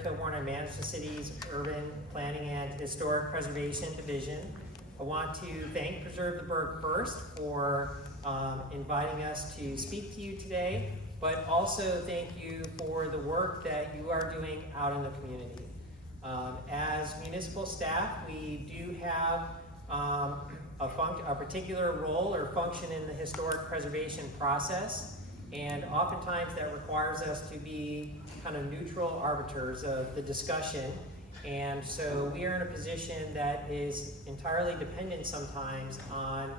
at Kilborn, I manage the city's urban planning and historic preservation division. I want to thank Preserve the Burg first for inviting us to speak to you today, but also thank you for the work that you are doing out in the community. As municipal staff, we do have a particular role or function in the historic preservation process, and oftentimes that requires us to be kind of neutral arbiters of the discussion. And so we are in a position that is entirely dependent sometimes on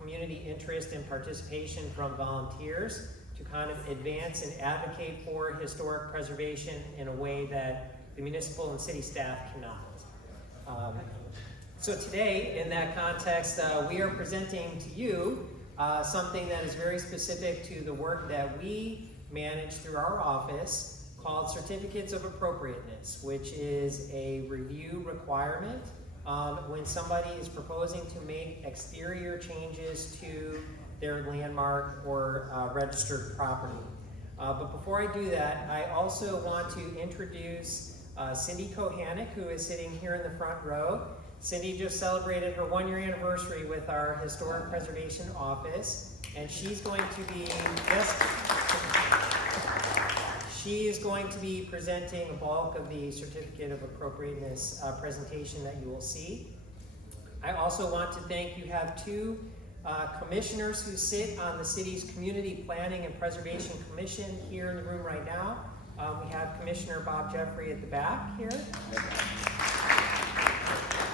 community interest and participation from volunteers to kind of advance and advocate for historic preservation in a way that the municipal and city staff cannot. So today, in that context, we are presenting to you something that is very specific to the work that we manage through our office called Certificates of Appropriateness, which is a review requirement when somebody is proposing to make exterior changes to their landmark or registered property. But before I do that, I also want to introduce Cindy Kohanek, who is sitting here in the front row. Cindy just celebrated her 1-year anniversary with our Historic Preservation Office, and she's going to be she is going to be presenting a bulk of the Certificate of Appropriateness presentation that you will see. I also want to thank you have two commissioners who sit on the city's Community Planning and Preservation Commission here in the room right now. We have Commissioner Bob Jeffrey at the back here.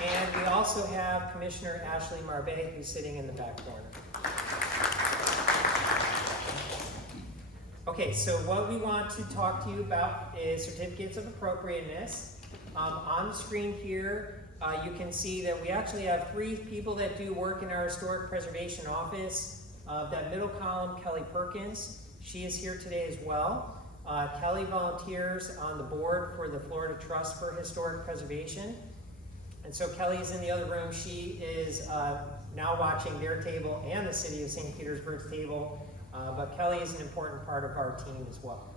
And we also have Commissioner Ashley Marbay, who's sitting in the back corner. Okay, so what we want to talk to you about is certificates of appropriateness. On the screen here, you can see that we actually have 3 people that do work in our historic preservation office. That middle column, Kelly Perkins, she is here today as well. Kelly volunteers on the board for the Florida Trust for Historic Preservation. And so Kelly is in the other room. She is now watching their table and the City of St. Petersburg's table. But Kelly is an important part of our team as well.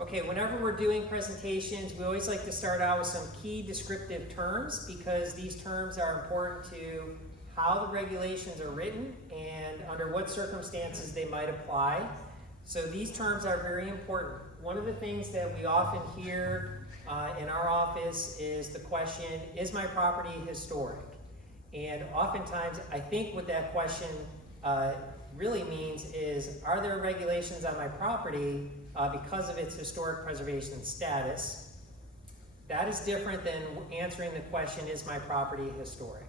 Okay, whenever we're doing presentations, we always like to start out with some key descriptive terms because these terms are important to how the regulations are written and under what circumstances they might apply. So these terms are very important. One of the things that we often hear in our office is the question, is my property historic? And oftentimes, I think what that question really means is, are there regulations on my property because of its historic preservation status? That is different than answering the question, is my property historic?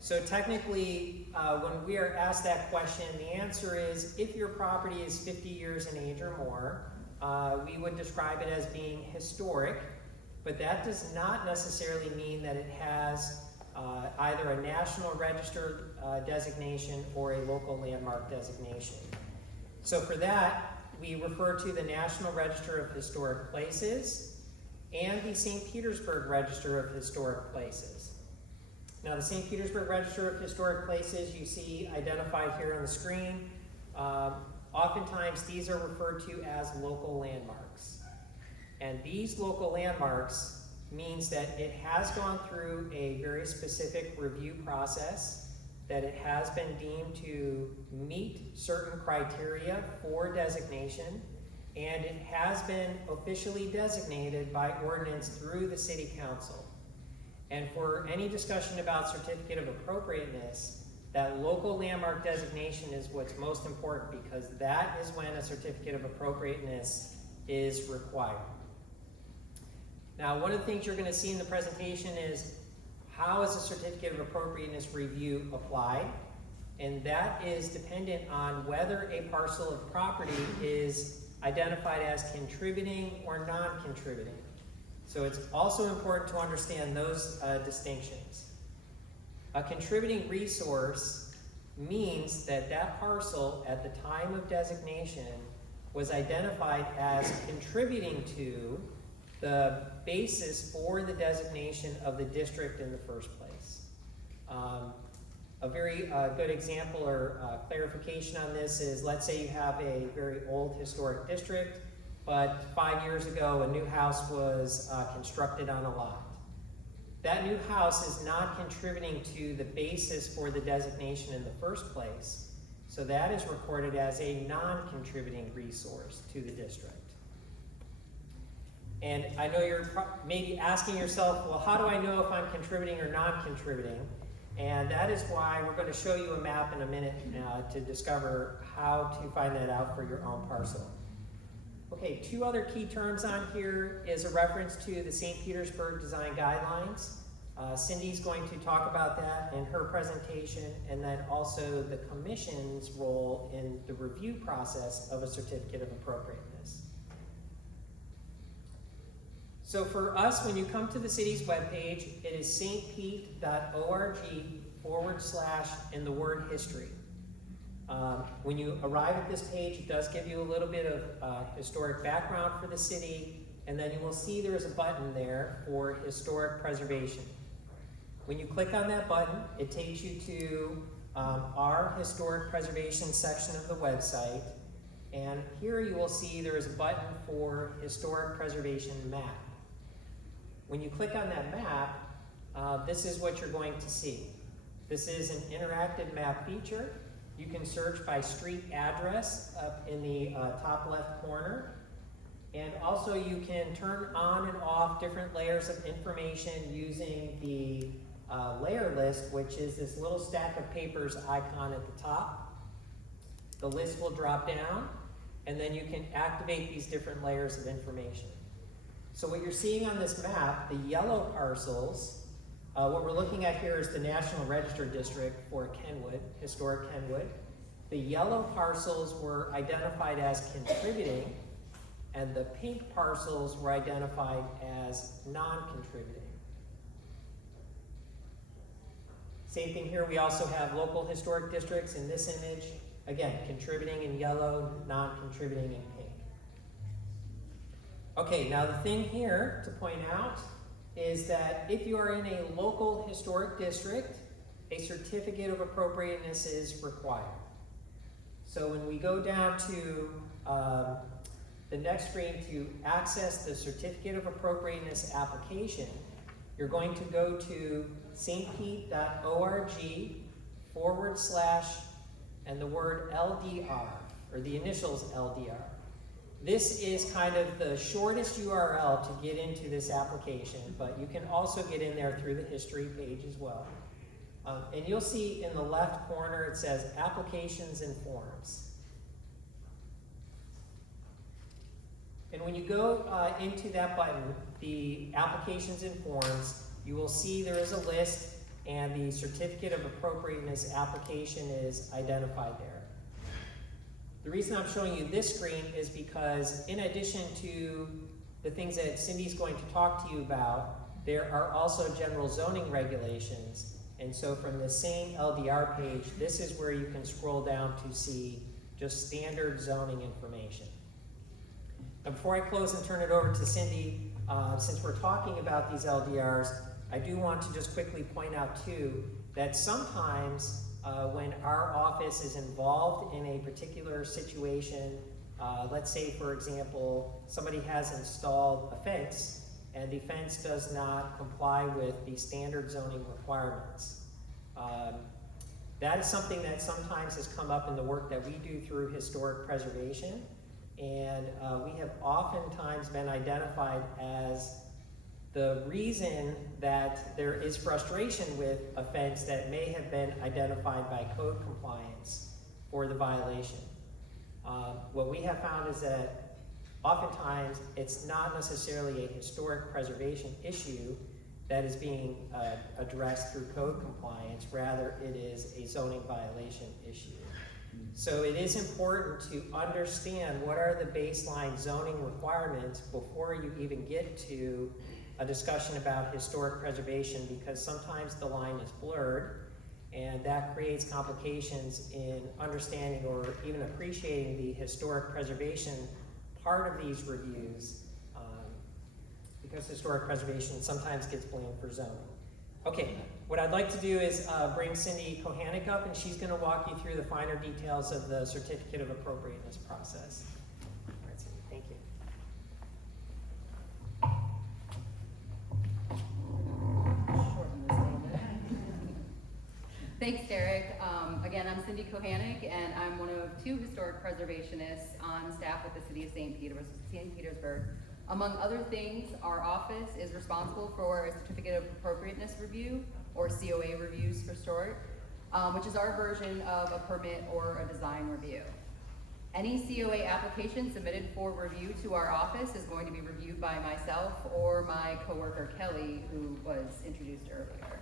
So technically, when we are asked that question, the answer is, if your property is 50 years in age or more, we would describe it as being historic, but that does not necessarily mean that it has either a National Register designation or a local landmark designation. So for that, we refer to the National Register of Historic Places and the St. Petersburg Register of Historic Places. Now the St. Petersburg Register of Historic Places you see identified here on the screen. Oftentimes these are referred to as local landmarks. And these local landmarks means that it has gone through a very specific review process, that it has been deemed to meet certain criteria for designation, and it has been officially designated by ordinance through the City Council. And for any discussion about certificate of appropriateness, that local landmark designation is what's most important because that is when a certificate of appropriateness is required. Now, one of the things you're going to see in the presentation is how is a certificate of appropriateness review applied? And that is dependent on whether a parcel of property is identified as contributing or non-contributing. So it's also important to understand those distinctions. A contributing resource means that that parcel at the time of designation was identified as contributing to the basis for the designation of the district in the first place. A very good example or clarification on this is, let's say you have a very old historic district but 5 years ago, a new house was constructed on a lot. That new house is not contributing to the basis for the designation in the first place, so that is recorded as a non-contributing resource to the district. And I know you're maybe asking yourself, well, how do I know if I'm contributing or non-contributing? And that is why we're going to show you a map in a minute to discover how to find that out for your own parcel. Okay, 2 other key terms on here is a reference to the St. Petersburg Design Guidelines. Cindy's going to talk about that in her presentation, and then also the Commission's role in the review process of a certificate of appropriateness. So for us, when you come to the city's webpage, it is stpete.org / and the word history. When you arrive at this page, it does give you a little bit of historic background for the city, and then you will see there is a button there for historic preservation. When you click on that button, it takes you to our historic preservation section of the website, and here you will see there is a button for historic preservation map. When you click on that map, this is what you're going to see. This is an interactive map feature. You can search by street address up in the top left corner. And also you can turn on and off different layers of information using the layer list, which is this little stack of papers icon at the top. The list will drop down, and then you can activate these different layers of information. So what you're seeing on this map, the yellow parcels, what we're looking at here is the National Register District for Kenwood, historic Kenwood. The yellow parcels were identified as contributing, and the pink parcels were identified as non-contributing. Same thing here, we also have local historic districts in this image. Again, contributing in yellow, non-contributing in pink. Okay, now the thing here to point out is that if you are in a local historic district, a certificate of appropriateness is required. So when we go down to the next screen to access the certificate of appropriateness application, you're going to go to stpete.org / and the word LDR, or the initials LDR. This is kind of the shortest URL to get into this application, but you can also get in there through the history page as well. And you'll see in the left corner it says Applications and Forms. And when you go into that button, the Applications and Forms, you will see there is a list, and the Certificate of Appropriateness application is identified there. The reason I'm showing you this screen is because in addition to the things that Cindy's going to talk to you about, there are also general zoning regulations. And so from the same LDR page, this is where you can scroll down to see just standard zoning information. Now before I close and turn it over to Cindy, since we're talking about these LDRs, I do want to just quickly point out too that sometimes when our office is involved in a particular situation, let's say for example, somebody has installed a fence and the fence does not comply with the standard zoning requirements. That is something that sometimes has come up in the work that we do through historic preservation, and we have oftentimes been identified as the reason that there is frustration with a fence that may have been identified by code compliance for the violation. What we have found is that oftentimes it's not necessarily a historic preservation issue that is being addressed through code compliance, rather it is a zoning violation issue. So it is important to understand what are the baseline zoning requirements before you even get to a discussion about historic preservation, because sometimes the line is blurred and that creates complications in understanding or even appreciating the historic preservation part of these reviews, because historic preservation sometimes gets blamed for zoning. Okay, what I'd like to do is bring Cindy Kohanek up, and she's going to walk you through the finer details of the Certificate of Appropriateness process. All right, Cindy, thank you. Thanks, Derek. Again, I'm Cindy Kohanik, and I'm one of 2 historic preservationists on staff with the City of St. Petersburg. Among other things, our office is responsible for a Certificate of Appropriateness Review, or COA reviews for short, which is our version of a permit or a design review. Any COA application submitted for review to our office is going to be reviewed by myself or my coworker Kelly, who was introduced earlier.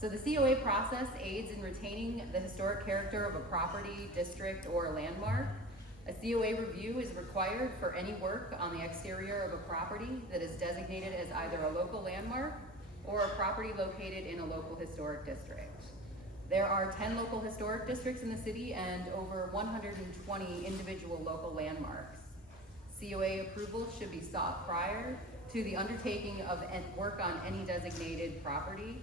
So the COA process aids in retaining the historic character of a property, district, or a landmark. A COA review is required for any work on the exterior of a property that is designated as either a local landmark or a property located in a local historic district. There are 10 local historic districts in the city and over 120 individual local landmarks. COA approval should be sought prior to the undertaking of work on any designated property.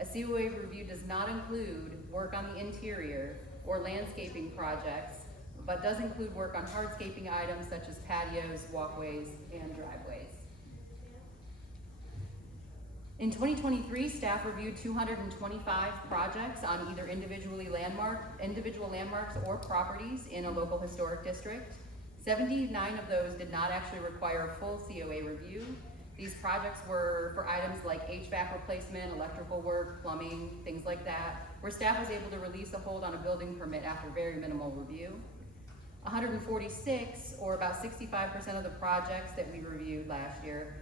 A COA review does not include work on the interior or landscaping projects, but does include work on hardscaping items such as patios, walkways, and driveways. In 2023, staff reviewed 225 projects on either individual landmarks or properties in a local historic district. 79 of those did not actually require a full COA review. These projects were for items like HVAC replacement, electrical work, plumbing, things like that, where staff was able to release a hold on a building permit after very minimal review. 146, or about 65% of the projects that we reviewed last year,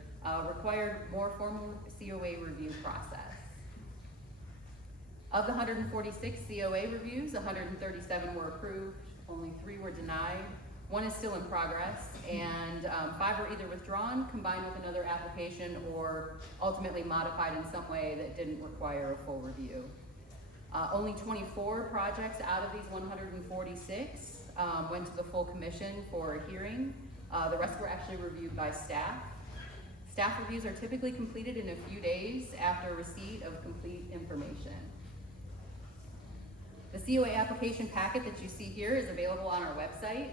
required more formal COA review process. Of the 146 COA reviews, 137 were approved, only 3 were denied, 1 is still in progress, and 5 were either withdrawn, combined with another application, or ultimately modified in some way that didn't require a full review. Only 24 projects out of these 146 went to the full commission for a hearing. The rest were actually reviewed by staff. Staff reviews are typically completed in a few days after receipt of complete information. The COA application packet that you see here is available on our website.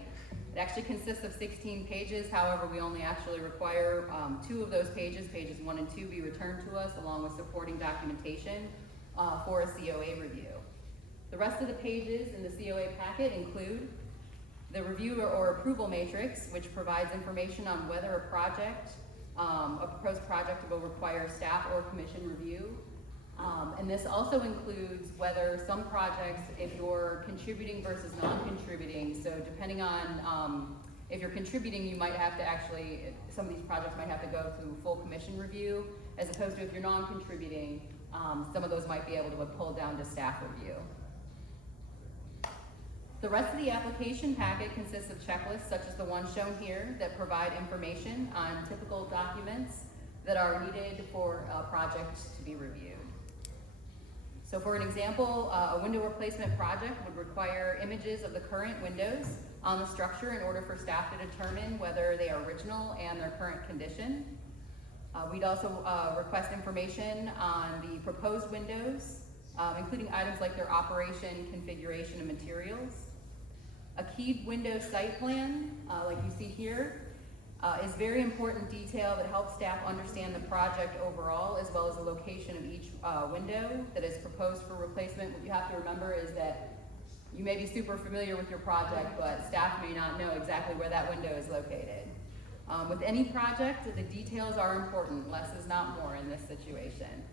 It actually consists of 16 pages. However, we only actually require 2 of those pages, pages 1 and 2, be returned to us along with supporting documentation for a COA review. The rest of the pages in the COA packet include the review or approval matrix, which provides information on whether a proposed project will require staff or commission review. And this also includes whether some projects, if you're contributing versus non-contributing, so depending on if you're contributing, you might have to actually, some of these projects might have to go through full commission review, as opposed to if you're non-contributing, some of those might be able to pull down to staff review. The rest of the application packet consists of checklists such as the one shown here that provide information on typical documents that are needed for a project to be reviewed. So for an example, a window replacement project would require images of the current windows on the structure in order for staff to determine whether they are original and their current condition. We'd also request information on the proposed windows, including items like their operation, configuration, and materials. A keyed window site plan, like you see here, is very important detail that helps staff understand the project overall, as well as the location of each window that is proposed for replacement. What you have to remember is that you may be super familiar with your project, but staff may not know exactly where that window is located. With any project, the details are important. Less is not more in this situation.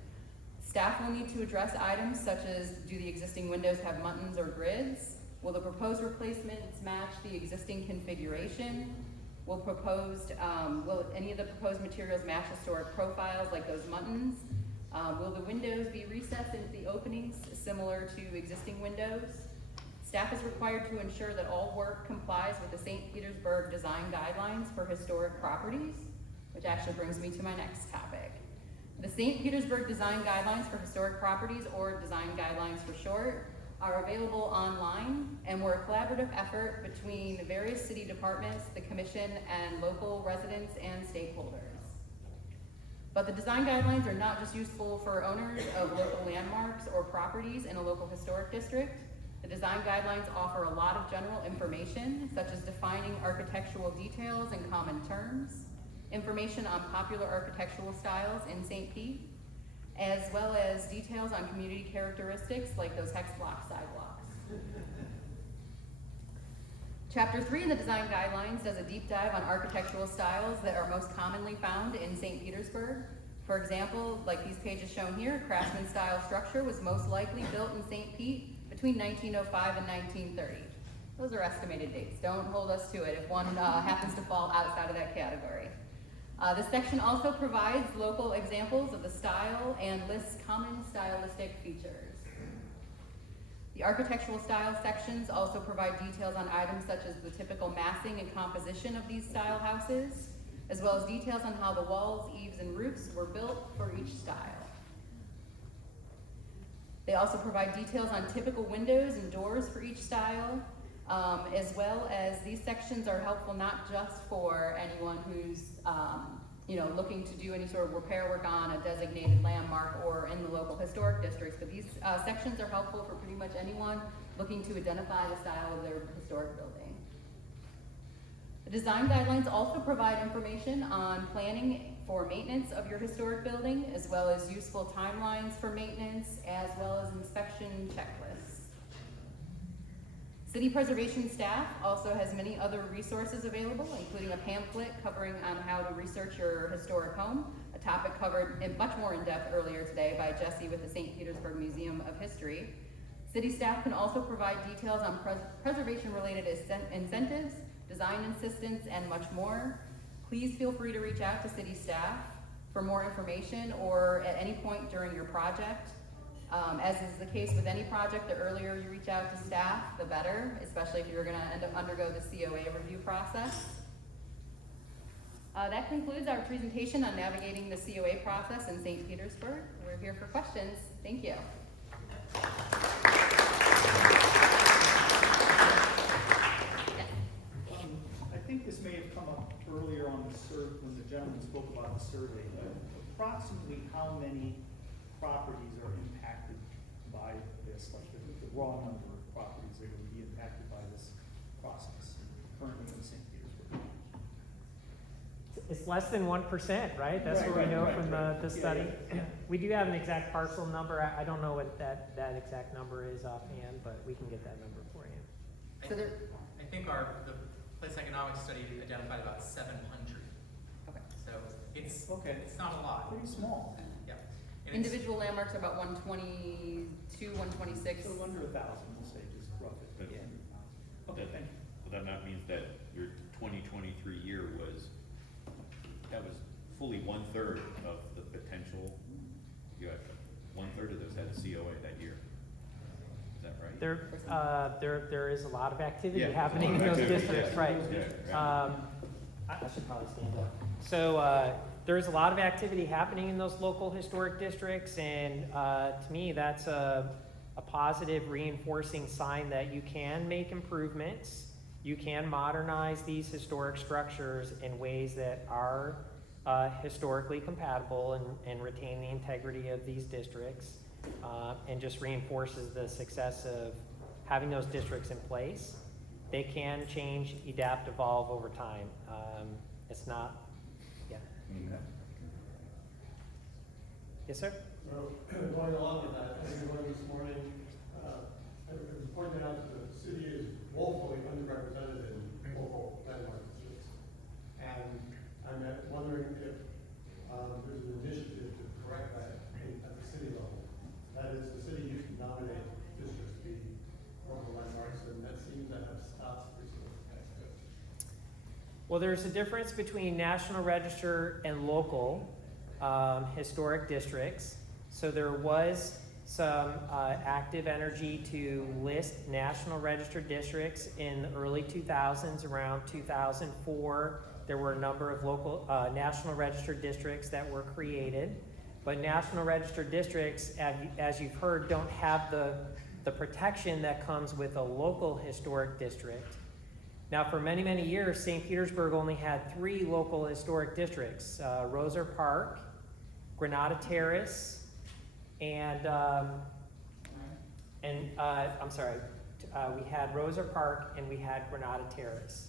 Staff will need to address items such as, do the existing windows have muntins or grids? Will the proposed replacements match the existing configuration? Will any of the proposed materials match historic profiles like those muntins? Will the windows be recessed into the openings similar to existing windows? Staff is required to ensure that all work complies with the St. Petersburg design guidelines for historic properties, which actually brings me to my next topic. The St. Petersburg design guidelines for historic properties, or design guidelines for short, are available online and were a collaborative effort between the various city departments, the commission, and local residents and stakeholders. But the design guidelines are not just useful for owners of local landmarks or properties in a local historic district. The design guidelines offer a lot of general information, such as defining architectural details and common terms, information on popular architectural styles in St. Pete, as well as details on community characteristics like those hex block sidewalks. Chapter 3 in the design guidelines does a deep dive on architectural styles that are most commonly found in St. Petersburg. For example, like these pages shown here, craftsman style structure was most likely built in St. Pete between 1905 and 1930. Those are estimated dates. Don't hold us to it if one happens to fall outside of that category. This section also provides local examples of the style and lists common stylistic features. The architectural style sections also provide details on items such as the typical massing and composition of these style houses, as well as details on how the walls, eaves, and roofs were built for each style. They also provide details on typical windows and doors for each style, as well as these sections are helpful not just for anyone who's looking to do any sort of repair work on a designated landmark or in the local historic districts, but these sections are helpful for pretty much anyone looking to identify the style of their historic building. The design guidelines also provide information on planning for maintenance of your historic building, as well as useful timelines for maintenance, as well as inspection checklists. City preservation staff also has many other resources available, including a pamphlet covering on how to research your historic home, a topic covered much more in depth earlier today by Jesse with the St. Petersburg Museum of History. City staff can also provide details on preservation-related incentives, design assistance, and much more. Please feel free to reach out to city staff for more information or at any point during your project. As is the case with any project, the earlier you reach out to staff, the better, especially if you're going to undergo the COA review process. That concludes our presentation on navigating the COA process in St. Petersburg. We're here for questions. Thank you. I think this may have come up earlier on the survey when the gentleman spoke about the survey, but approximately how many properties are impacted by this, like the raw number of properties that would be impacted by this process currently in St. Petersburg? It's less than 1%, right? That's what we know from the study. Yeah. We do have an exact parcel number. I don't know what that exact number is offhand, but we can get that number for you. I think the place economics study identified about 700. Okay. So it's Okay. It's not a lot. Pretty small. Yeah. And Individual landmarks are about 122, 126. So under 1,000, we'll say, just roughly. But- Yeah. Okay, thank you. So then that means that your 2023 year was fully 1/3 of the potential. You had 1/3 of those had a COA that year. Is that right? There is a lot of activity Yeah, happening in there's a lot those of activity, districts, right? yeah, right. I should probably stand up. So there's a lot of activity happening in those local historic districts, and to me, that's a positive reinforcing sign that you can make improvements. You can modernize these historic structures in ways that are historically compatible and retain the integrity of these districts, and just reinforces the success of having those districts in place. They can change, adapt, evolve over time. It's not, yeah. Yes, sir? So, going along with that, I think this morning, it was pointed out that the city is woefully underrepresented in local landmark districts. And I'm wondering if there's an initiative to correct that at the city level. That is, the city used to nominate districts to be local landmarks, and that seems to have stopped recently. Well, there's a difference between National Register and local historic districts. So there was some active energy to list National Register districts in the early 2000s. Around 2004, there were a number of local National Register districts that were created. But National Register districts, as you've heard, don't have the protection that comes with a local historic district. Now, for many, many years, St. Petersburg only had 3 local historic districts, Roser Park, Granada Terrace, and we had Roser Park and we had Granada Terrace.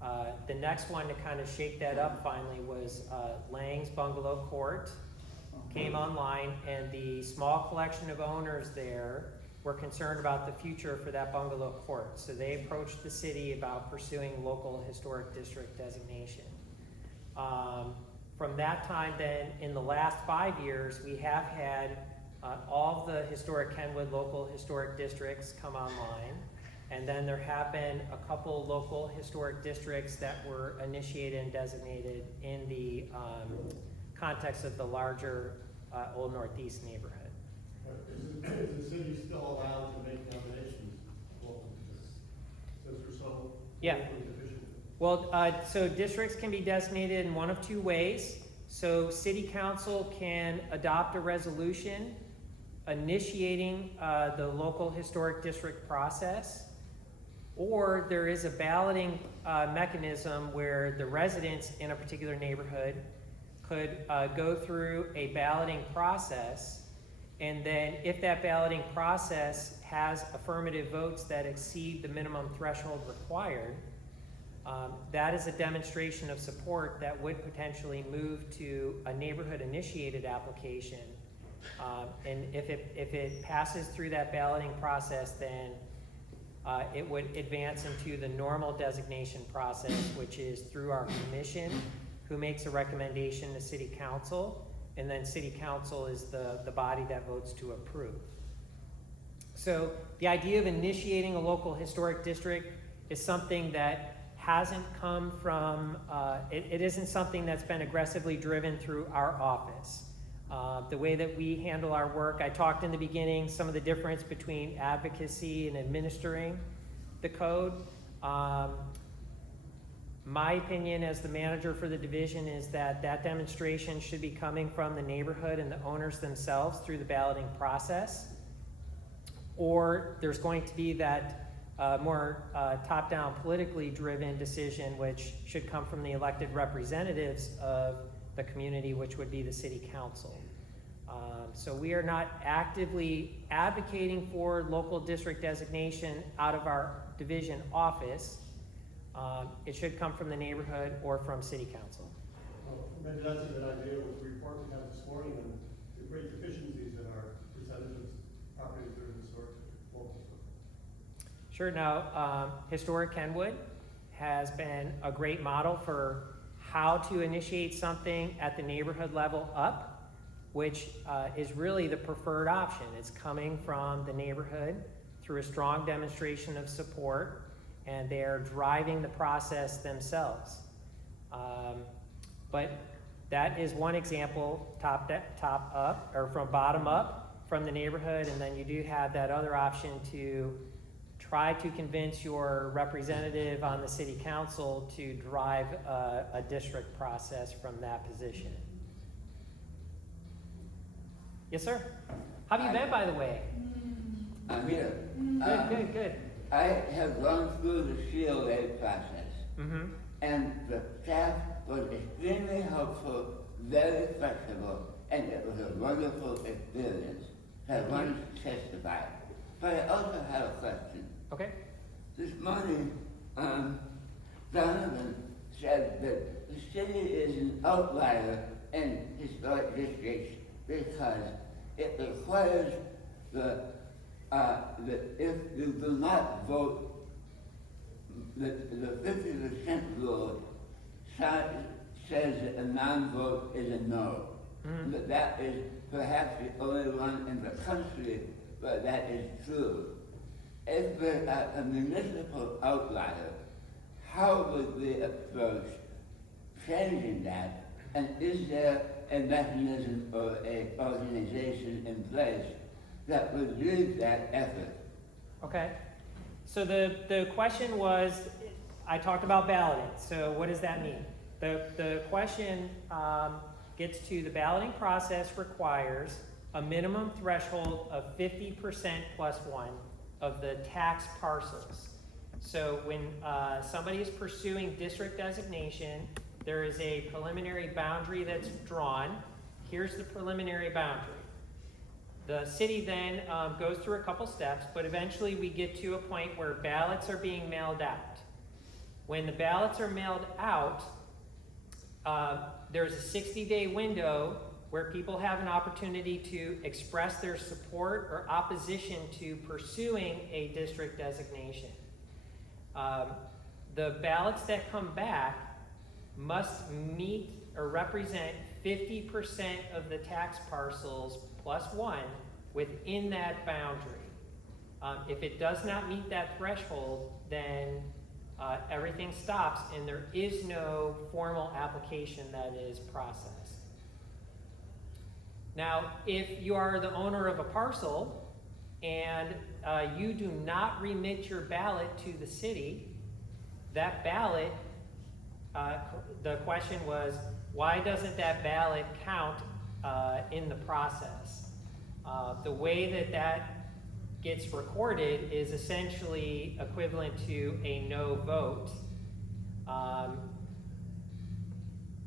The next one to kind of shake that up finally was Lang's Bungalow Court came online, and the small collection of owners there were concerned about the future for that bungalow court. So they approached the city about pursuing local historic district designation. From that time then, in the last 5 years, we have had all of the historic Kenwood local historic districts come online. And then there have been a couple local historic districts that were initiated and designated in the context of the larger Old Northeast neighborhood. Is the city still allowed to make nominations? Well, since we're so Yeah. locally deficient. Well, so districts can be designated in one of two ways. So city council can adopt a resolution initiating the local historic district process, or there is a balloting mechanism where the residents in a particular neighborhood could go through a balloting process, and then if that balloting process has affirmative votes that exceed the minimum threshold required, that is a demonstration of support that would potentially move to a neighborhood-initiated application. And if it passes through that balloting process, then it would advance into the normal designation process, which is through our commission, who makes a recommendation to city council, and then city council is the body that votes to approve. So the idea of initiating a local historic district is something that hasn't come from, it isn't something that's been aggressively driven through our office. The way that we handle our work, I talked in the beginning, some of the difference between advocacy and administering the code. My opinion as the manager for the division is that that demonstration should be coming from the neighborhood and the owners themselves through the balloting process. Or there's going to be that more top-down politically driven decision, which should come from the elected representatives of the community, which would be the city council. So we are not actively advocating for local district designation out of our division office. It should come from the neighborhood or from city council. Well, maybe that's a good idea with the report we had this morning and the great deficiencies in our percentage of properties that are historic. Sure. Now, Historic Kenwood has been a great model for how to initiate something at the neighborhood level up, which is really the preferred option. It's coming from the neighborhood through a strong demonstration of support, and they're driving the process themselves. But that is one example, top up, or from bottom up from the neighborhood, and then you do have that other option to try to convince your representative on the city council to drive a district process from that position. Yes, sir? How have you been, by the way? I'm here. Good. I have gone through the COA process, and the staff was extremely helpful, very flexible, and it was a wonderful experience. I wanted to testify. But I also have a question. Okay. This morning, Donovan said that the city is an outlier in historic districts because it requires that if you do not vote, the 50% rule says that a non-vote is a no. That is perhaps the only one in the country where that is true. If we're a municipal outlier, how would we approach changing that? And is there a mechanism or an organization in place that would lead that effort? Okay. So the question was, I talked about balloting. So what does that mean? The question gets to the balloting process requires a minimum threshold of 50% plus one of the tax parcels. So when somebody is pursuing district designation, there is a preliminary boundary that's drawn. Here's the preliminary boundary. The city then goes through a couple steps, but eventually we get to a point where ballots are being mailed out. When the ballots are mailed out, there's a 60-day window where people have an opportunity to express their support or opposition to pursuing a district designation. The ballots that come back must meet or represent 50% of the tax parcels plus one within that boundary. If it does not meet that threshold, then everything stops and there is no formal application that is processed. Now, if you are the owner of a parcel and you do not remit your ballot to the city, that ballot, the question was, why doesn't that ballot count in the process? The way that that gets recorded is essentially equivalent to a no vote.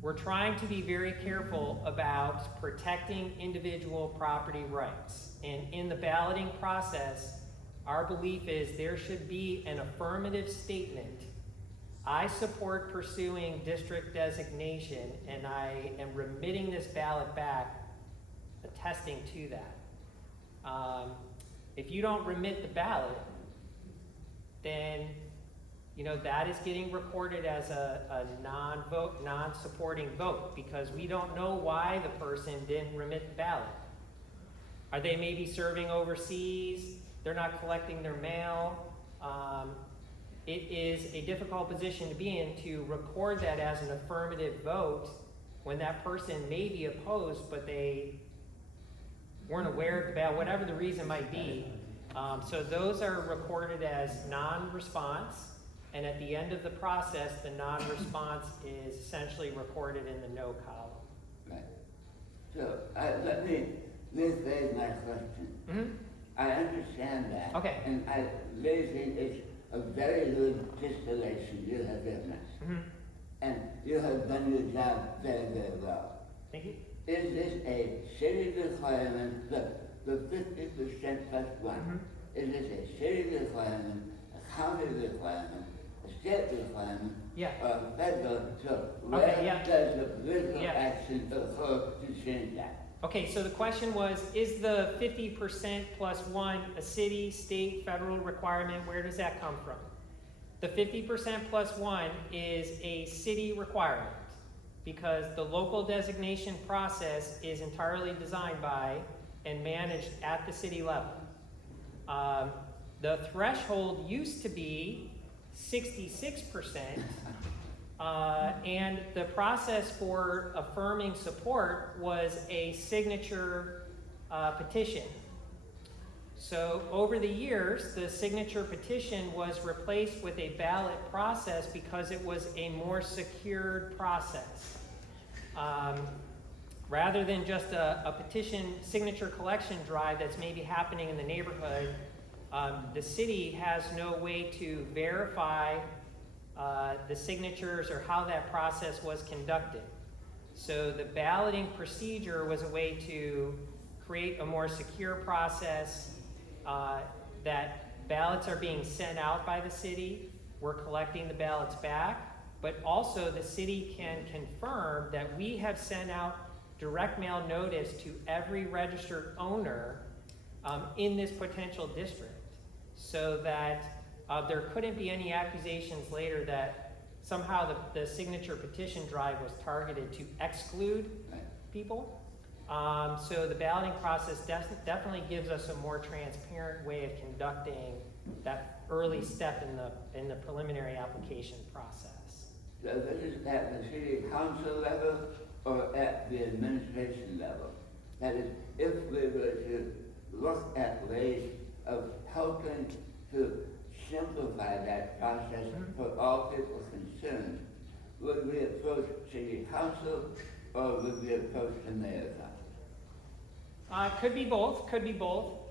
We're trying to be very careful about protecting individual property rights. And in the balloting process, our belief is there should be an affirmative statement. I support pursuing district designation, and I am remitting this ballot back, attesting to that. If you don't remit the ballot, then that is getting recorded as a non-vote, non-supporting vote, because we don't know why the person didn't remit the ballot. Are they maybe serving overseas? They're not collecting their mail? It is a difficult position to be in to record that as an affirmative vote when that person may be opposed, but they weren't aware of the ballot, whatever the reason might be. So those are recorded as non-response, and at the end of the process, the non-response is essentially recorded in the no column. Right. So, let me rephrase my question. Mm-hmm. I understand that. Okay. And I really think it's a very good distillation you have given us. Mm-hmm. And you have done your job very, very well. Thank you. Is this a city requirement, the 50% plus one? Mm-hmm. Is this a city requirement, a county requirement, a state requirement, Yeah. or a federal? So where Okay, yeah. does the political Yeah. action occur to change that? Okay, so the question was, is the 50% plus one a city, state, federal requirement? Where does that come from? The 50% plus one is a city requirement because the local designation process is entirely designed by and managed at the city level. The threshold used to be 66%. And the process for affirming support was a signature petition. So over the years, the signature petition was replaced with a ballot process because it was a more secured process. Rather than just a petition signature collection drive that's maybe happening in the neighborhood, the city has no way to verify the signatures or how that process was conducted. So the balloting procedure was a way to create a more secure process that ballots are being sent out by the city. We're collecting the ballots back, but also the city can confirm that we have sent out direct mail notice to every registered owner in this potential district so that there couldn't be any accusations later that somehow the signature petition drive was targeted to exclude people. So the balloting process definitely gives us a more transparent way of conducting that early step in the preliminary application process. So this is at the city council level or at the administration level? That is, if we were to look at ways of helping to simplify that process for all people concerned, would we approach city council or would we approach the mayor's office? Could be both, could be both.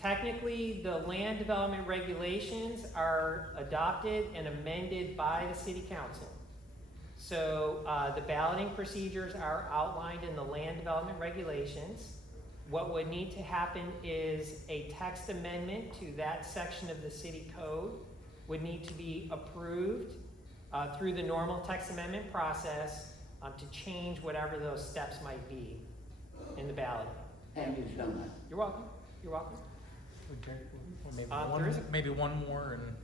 Technically, the land development regulations are adopted and amended by the city council. So the balloting procedures are outlined in the land development regulations. What would need to happen is a text amendment to that section of the city code would need to be approved through the normal text amendment process to change whatever those steps might be. in the ballot. Thank you so much. You're welcome. You're welcome. Maybe there is a- maybe one more and.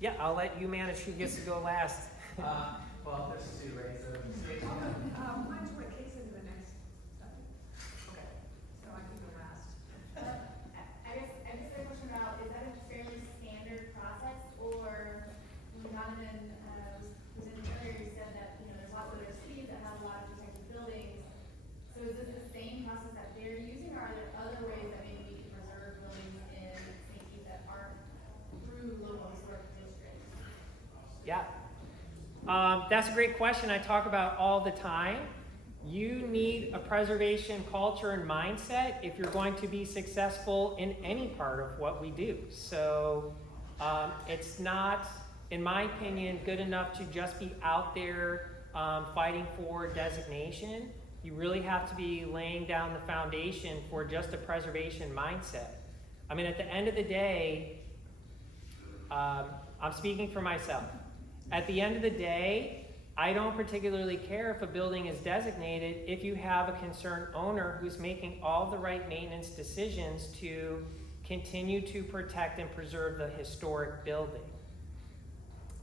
Yeah, I'll let you manage who gets to go last. Well, there's two, right, so. Why don't you wait case into the next subject? Okay. So I can go last. I guess I have a question about, is that a fairly standard process, or Donovan was in earlier, you said that, you know, there's lots of other cities that have a lot of protected buildings. So is this the same process that they're using, or are there other ways that maybe we can preserve buildings in St. Pete that aren't through local historic districts? Yeah. That's a great question I talk about all the time. You need a preservation culture and mindset if you're going to be successful in any part of what we do. So it's not, in my opinion, good enough to just be out there fighting for designation. You really have to be laying down the foundation for just a preservation mindset. I mean, at the end of the day, I'm speaking for myself. At the end of the day, I don't particularly care if a building is designated if you have a concerned owner who's making all the right maintenance decisions to continue to protect and preserve the historic building.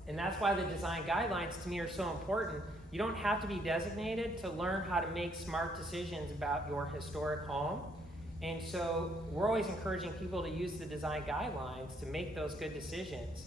And that's why the design guidelines to me are so important. You don't have to be designated to learn how to make smart decisions about your historic home. And so we're always encouraging people to use the design guidelines to make those good decisions.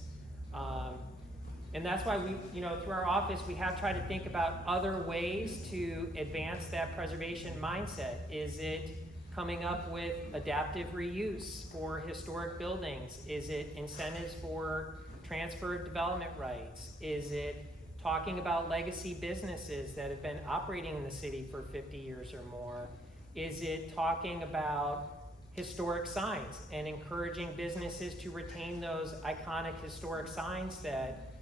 And that's why we, you know, through our office, we have tried to think about other ways to advance that preservation mindset. Is it coming up with adaptive reuse for historic buildings? Is it incentives for transfer of development rights? Is it talking about legacy businesses that have been operating in the city for 50 years or more? Is it talking about historic signs and encouraging businesses to retain those iconic historic signs that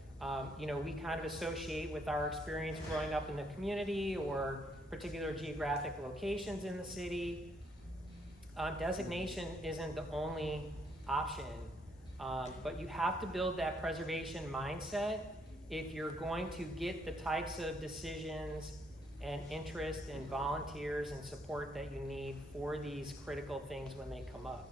you know, we kind of associate with our experience growing up in the community or particular geographic locations in the city? Designation isn't the only option, but you have to build that preservation mindset if you're going to get the types of decisions and interest and volunteers and support that you need for these critical things when they come up.